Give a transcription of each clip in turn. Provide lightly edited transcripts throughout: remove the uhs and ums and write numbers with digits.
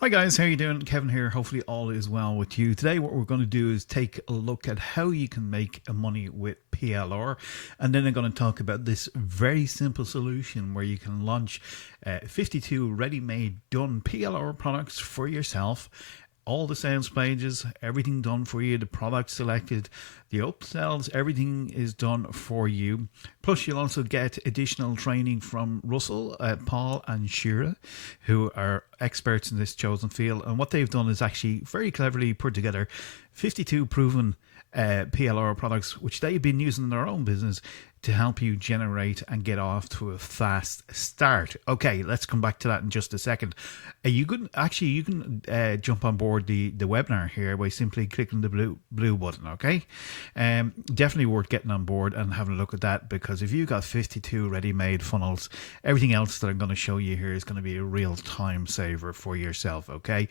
Hi guys, how you doing? Kevin here. Hopefully all is well with you. Today what we're going to do is take a look at how you can make money with PLR, and then I'm going to talk about this very simple solution where you can launch 52 ready-made done PLR products for yourself. All the sales pages, everything done for you, the product selected, the upsells, everything is done for you. Plus, you'll also get additional training from Russell, Paul, and Shira, who are experts in this chosen field. And what they've done is actually very cleverly put together 52 proven PLR products, which they've been using in their own business to help you generate and get off to a fast start. Okay, let's come back to that in just a second. You can jump on board the webinar here by simply clicking the blue button. Okay, definitely worth getting on board and having a look at that, because if you've got 52 ready-made funnels, everything else that I'm going to show you here is going to be a real time saver for yourself. Okay.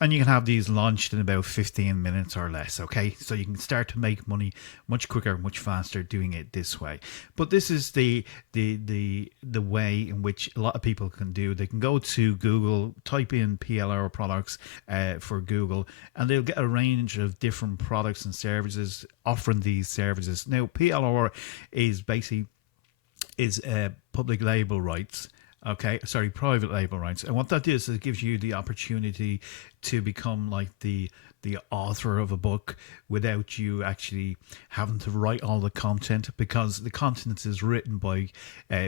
And you can have these launched in about 15 minutes or less, okay? So you can start to make money much quicker, much faster doing it this way. But this is the way in which a lot of people can do. They can go to Google, type in PLR products for Google, and they'll get a range of different products and services offering these services. Now, PLR is basically public label rights. Okay, sorry, private label rights. And what that is, it gives you the opportunity to become like the author of a book without you actually having to write all the content, because the content is written by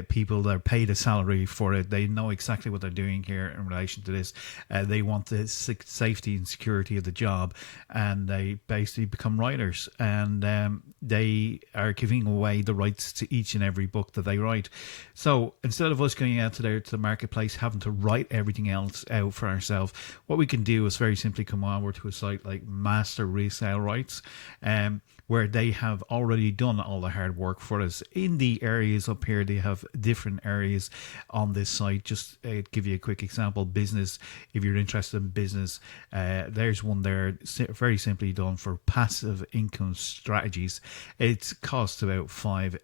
people that are paid a salary for it. They know exactly what they're doing here in relation to this. They want the safety and security of the job, and they basically become writers, and they are giving away the rights to each and every book that they write. So instead of us going out to the marketplace having to write everything else out for ourselves, what we can do is very simply come over to a site like Master Resale Rights, where they have already done all the hard work for us. In the areas up here, they have different areas on this site. Just give you a quick example. Business, if you're interested in business, there's one there, very simply done for passive income strategies. It costs about $5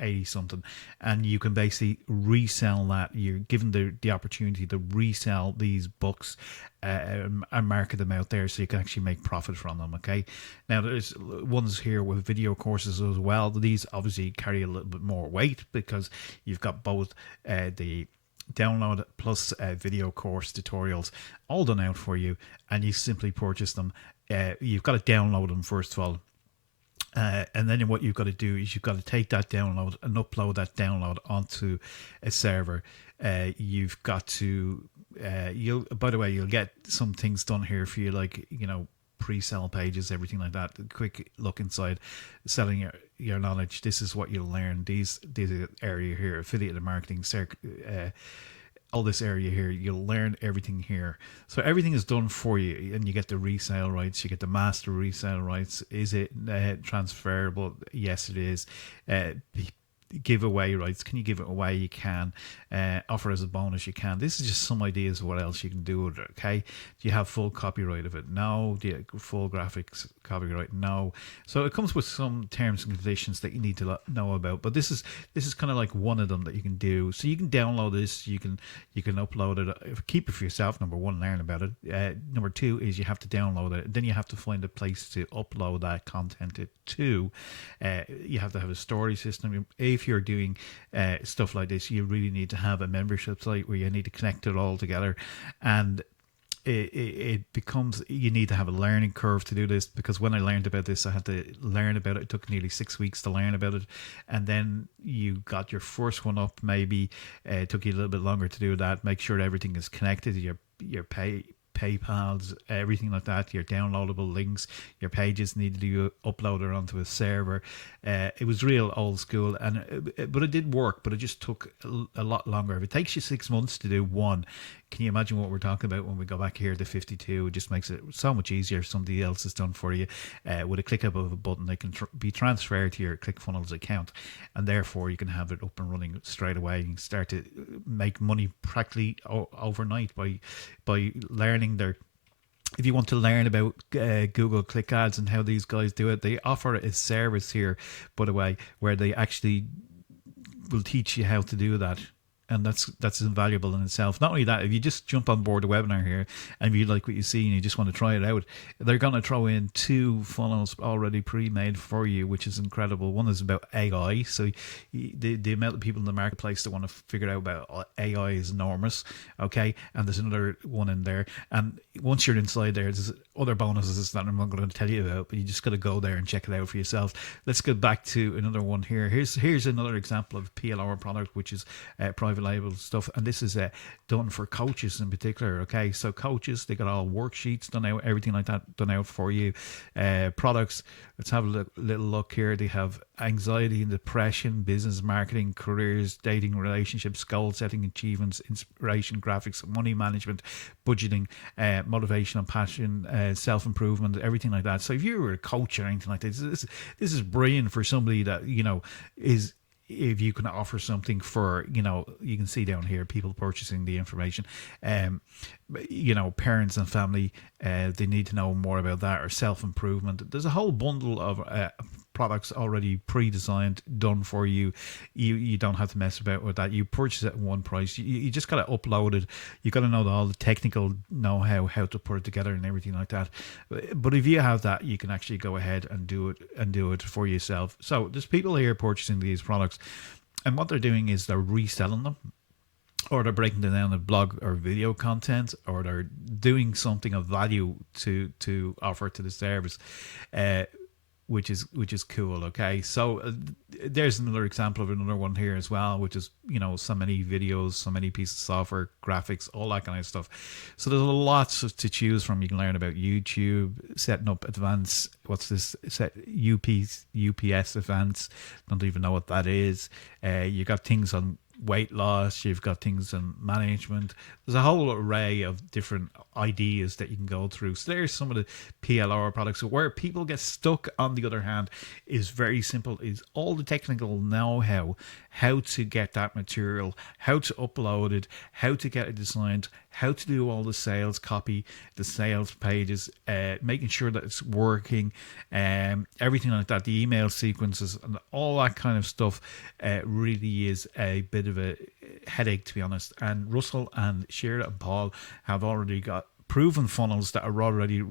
80 something, and you can basically resell that. You're given the opportunity to resell these books and market them out there, so you can actually make profit from them. Okay, now there's ones here with video courses as well. These obviously carry a little bit more weight because you've got both the download plus video course tutorials all done out for you, and you simply purchase them. You've got to download them first of all. And then what you've got to do is you've got to take that download and upload that download onto a server. You've got to you'll by the way, you'll get some things done here for you, like, you know, pre-sell pages, everything like that. A quick look inside selling your knowledge. This is what you'll learn. These area here, affiliate marketing, all this area here, you'll learn everything here. So everything is done for you, and you get the resale rights, you get the master resale rights. Is it transferable? Yes, it is. Giveaway rights, can you give it away? You can. Offer as a bonus, you can. This is just some ideas of what else you can do with it. Okay, do you have full copyright of it? No. Do you have full graphics copyright? No. So it comes with some terms and conditions that you need to know about, but this is kind of like one of them that you can do. So you can download this, you can upload it, keep it for yourself. Number one, learn about it. Number two is you have to download it, then you have to find a place to upload that content to. You have to have a story system. If you're doing stuff like this, you really need to have a membership site where you need to connect it all together, and it becomes, you need to have a learning curve to do this, because when I learned about this, I had to learn about it. It took nearly 6 weeks to learn about it, and then you got your first one up, maybe it took you a little bit longer to do that. Make sure everything is connected, your PayPal's, everything like that, your downloadable links, your pages needed to be uploaded onto a server. It was real old school, but it did work, but it just took a lot longer. If it takes you 6 months to do one, can you imagine what we're talking about when we go back here to 52? It just makes it so much easier if somebody else has done for you. With a click of a button, they can be transferred to your ClickFunnels account, and therefore you can have it up and running straight away. You can start to make money practically overnight by learning their. If you want to learn about Google Click Ads and how these guys do it, they offer a service here, by the way, where they actually will teach you how to do that. And that's invaluable in itself. Not only that, if you just jump on board the webinar here and if you like what you see and you just want to try it out, they're going to throw in 2 funnels already pre-made for you, which is incredible. One is about AI. So the amount of people in the marketplace that want to figure out about AI is enormous. Okay. And there's another one in there. And once you're inside there, there's other bonuses that I'm not going to tell you about, but you just got to go there and check it out for yourself. Let's go back to another one here. Here's another example of PLR product, which is private label stuff, and this is done for coaches in particular. Okay, so coaches, they got all worksheets done out, everything like that done out for you. Products, let's have a little look here. They have anxiety and depression, business, marketing, careers, dating, relationships, goal setting, achievements, inspiration, graphics, money management, budgeting, motivation and passion, self-improvement, everything like that. So if you were a coach or anything like this is brilliant for somebody that is, if you can offer something for, you can see down here, people purchasing the information, parents and family, they need to know more about that, or self-improvement. There's a whole bundle of products already pre-designed, done for you. You don't have to mess about with that. You purchase it at one price. You just got to upload it. You got to know all the technical know-how, how to put it together and everything like that. But if you have that, you can actually go ahead and do it for yourself. So there's people here purchasing these products, and what they're doing is they're reselling them, or they're breaking them down to blog or video content, or they're doing something of value to offer to the service, which is cool. Okay, so there's another example of another one here as well, which is so many videos, so many pieces of software, graphics, all that kind of stuff. So there's lots to choose from. You can learn about YouTube, setting up advanced, what's this, UPS advanced, don't even know what that is. You got things on weight loss, you've got things on management. There's a whole array of different ideas that you can go through. So there's some of the PLR products. So where people get stuck, on the other hand, is very simple, is all the technical know-how, how to get that material, how to upload it, how to get it designed, how to do all the sales copy, the sales pages, making sure that it's working, everything like that, the email sequences and all that kind of stuff. Really is a bit of a headache, to be honest. And Russell and Shira and Paul have already got proven funnels that are already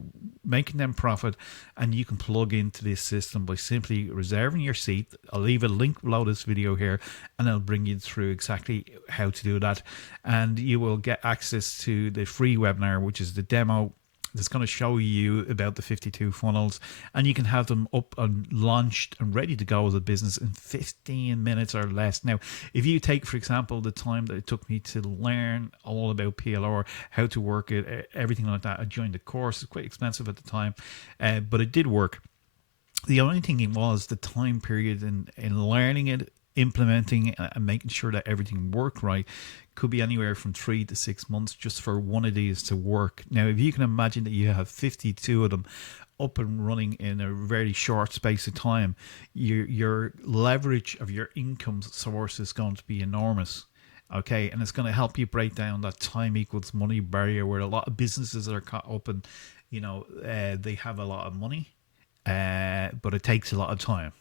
making them profit, and you can plug into this system by simply reserving your seat. I'll leave a link below this video here, and I'll bring you through exactly how to do that, and you will get access to the free webinar, which is the demo that's going to show you about the 52 funnels, and you can have them up and launched and ready to go as a business in 15 minutes or less. Now, if you take, for example, the time that it took me to learn all about PLR, how to work it, everything like that, I joined the course. It's quite expensive at the time, but it did work. The only thing was the time period in learning it, implementing and making sure that everything worked right could be anywhere from 3 to 6 months just for one of these to work. Now, if you can imagine that you have 52 of them up and running in a very short space of time, your leverage of your income source is going to be enormous. Okay, and it's going to help you break down that time equals money barrier, where a lot of businesses are caught up and they have a lot of money, but it takes a lot of time.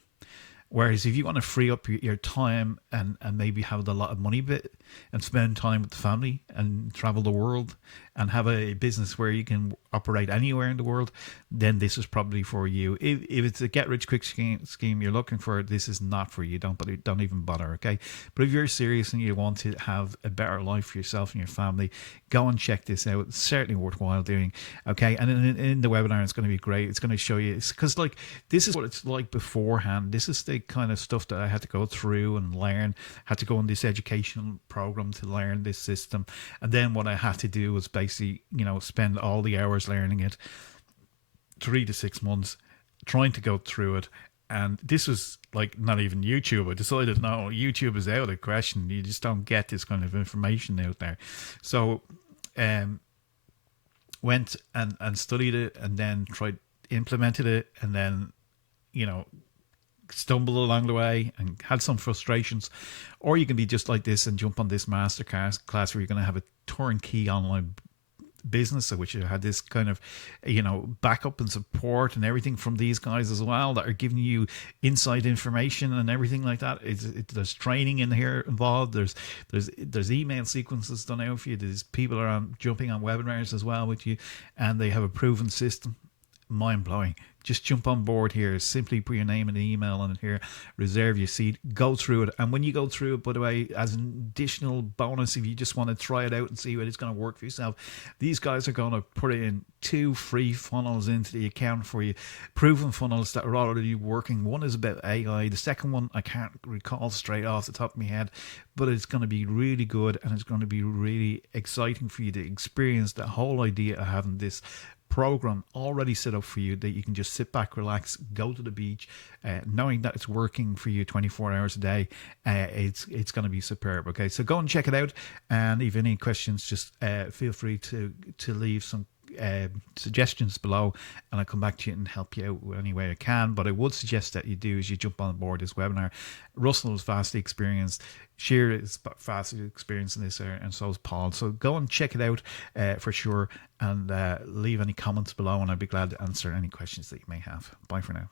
Whereas if you want to free up your time and maybe have a lot of money bit and spend time with the family and travel the world and have a business where you can operate anywhere in the world, then this is probably for you. If it's a get rich quick scheme you're looking for, this is not for you. Don't even bother, okay? But if you're serious and you want to have a better life for yourself and your family, go and check this out. It's certainly worthwhile doing, okay? And in the webinar, it's going to be great. It's going to show you, because this is what it's like beforehand. This is the kind of stuff that I had to go through and learn. Had to go on this educational program to learn this system, and then what I had to do was basically spend all the hours learning it, 3 to 6 months trying to go through it. And this was not even YouTube. I decided, no, YouTube is out of the question. You just don't get this kind of information out there. So went and studied it, and then implemented it, and then stumbled along the way and had some frustrations. Or you can be just like this and jump on this masterclass where you're going to have a turnkey online business. I wish I had this kind of, backup and support and everything from these guys as well, that are giving you inside information and everything like that. There's training in here involved. There's email sequences done out for you. There's people are jumping on webinars as well with you, and they have a proven system. Mind blowing. Just jump on board here. Simply put your name and email on it here. Reserve your seat. Go through it. And when you go through it, by the way, as an additional bonus, if you just want to try it out and see what it's going to work for yourself, these guys are going to put in 2 free funnels into the account for you. Proven funnels that are already working. One is about AI. The second one, I can't recall straight off the top of my head, but it's going to be really good, and it's going to be really exciting for you to experience the whole idea of having this program already set up for you, that you can just sit back, relax, go to the beach, knowing that it's working for you 24 hours a day. It's going to be superb. Okay, so go and check it out, and if you have any questions, just feel free to leave some suggestions below, and I'll come back to you and help you out any way I can. But I would suggest that you do is you jump on board this webinar. Russell is vastly experienced, Shira is vastly experienced in this, and so is Paul. So go and check it out for sure, and leave any comments below, and I'd be glad to answer any questions that you may have. Bye for now.